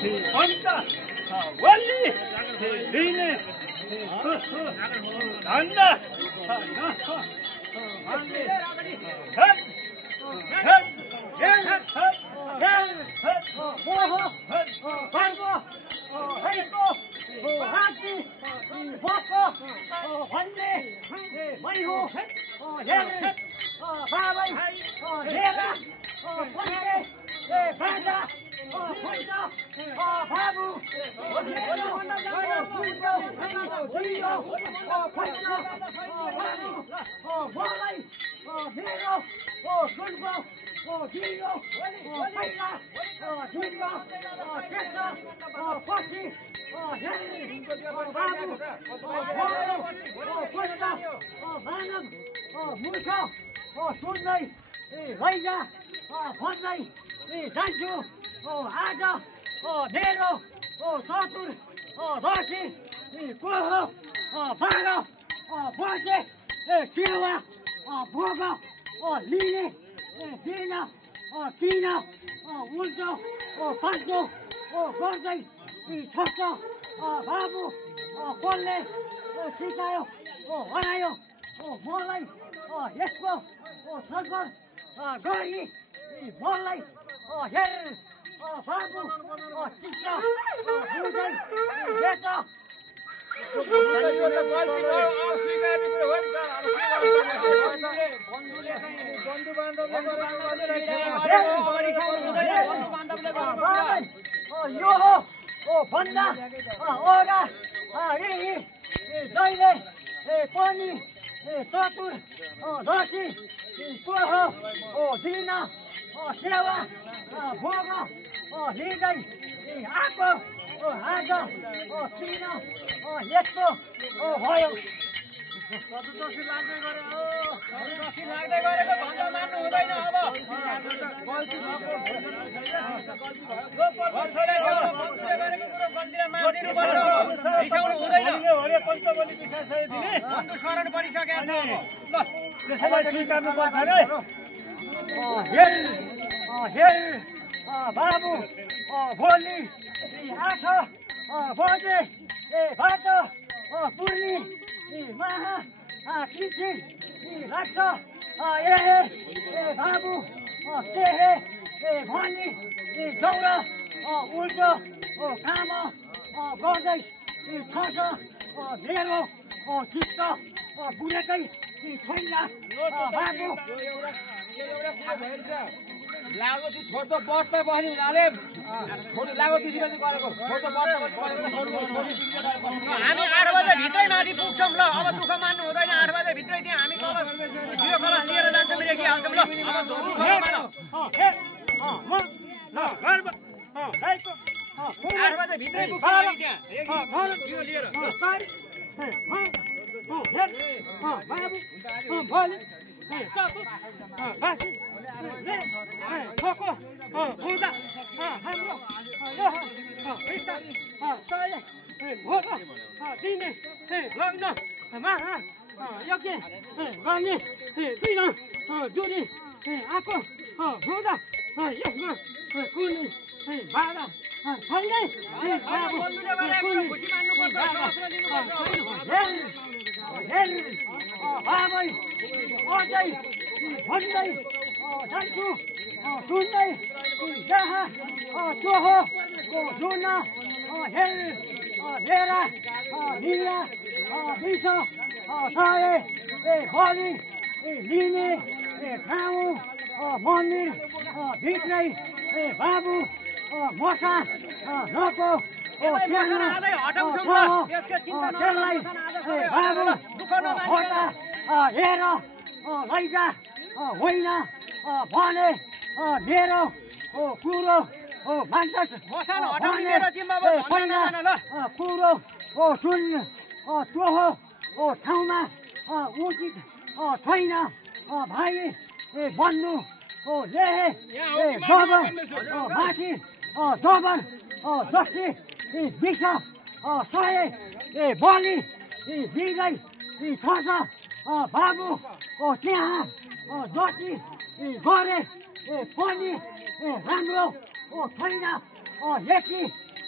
भन्दा वल्ली लिने धन्दा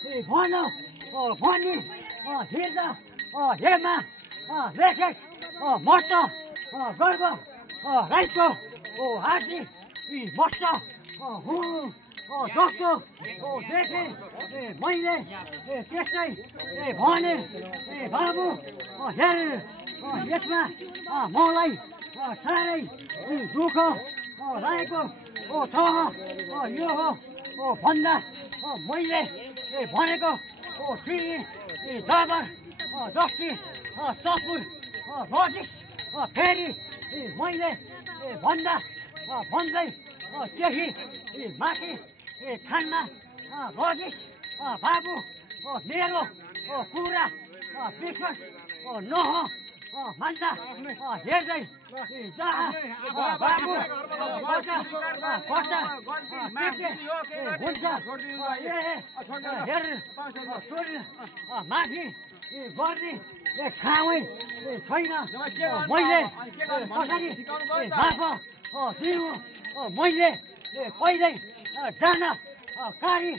भन भनी हिर्द हेर्मा लेखेस मस्त गर्व राईको हाती मस्त हुँ जस्तो देखेँ मैले त्यस्तै भने बाबु हेर यसमा मलाई साह्रै दुःख लागेको छ यो हो भन्दा मैले भनेको थिएँ जब जस्ती सपुर बजिस फेरि मैले भन्दा भन्दै केही माथि खानमा बजिस बाबु मेरो कुरा विश्वास नह भन्दा हेर्दै जहाँ बाबु बच्चा बच्चा हुन्छ हेर छोरी माथि गर्ने खावै छैन मैले कसरी माफ दिनु मैले पहिल्यै जान कारी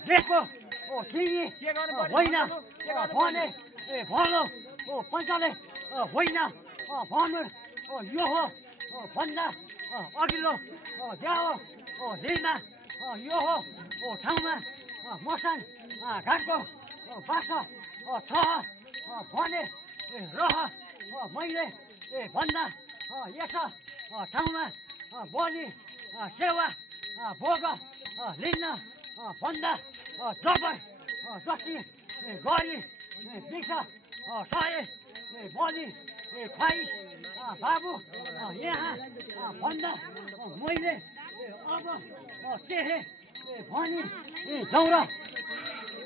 दिएको थिएँ होइन भने भलो पञ्चले होइन भन्नु यो हो भन्दा अघिल्लो द्याव दिनमा यो हो ठाउँमा मसान घाटको बाटो छ भने रह मैले भन्दा यस ठाउँमा बलि सेवा भोग लिन भन्दा जबर जस्ती गरी दिन्छ सय बलि ख्वाइस बाबु यहाँ भन्दा मैले अब के भनी जाउँ र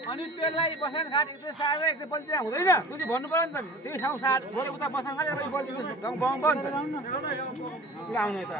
अनि त्यसलाई बसान घाट एक सार एक बलि त्यहाँ हुँदैन त्यो चाहिँ भन्नु पर्यो नि त त्यही ठाउँ सार भोलि उता बसान घाट बलि गाउँ पाउनु पर्यो नि त आउने त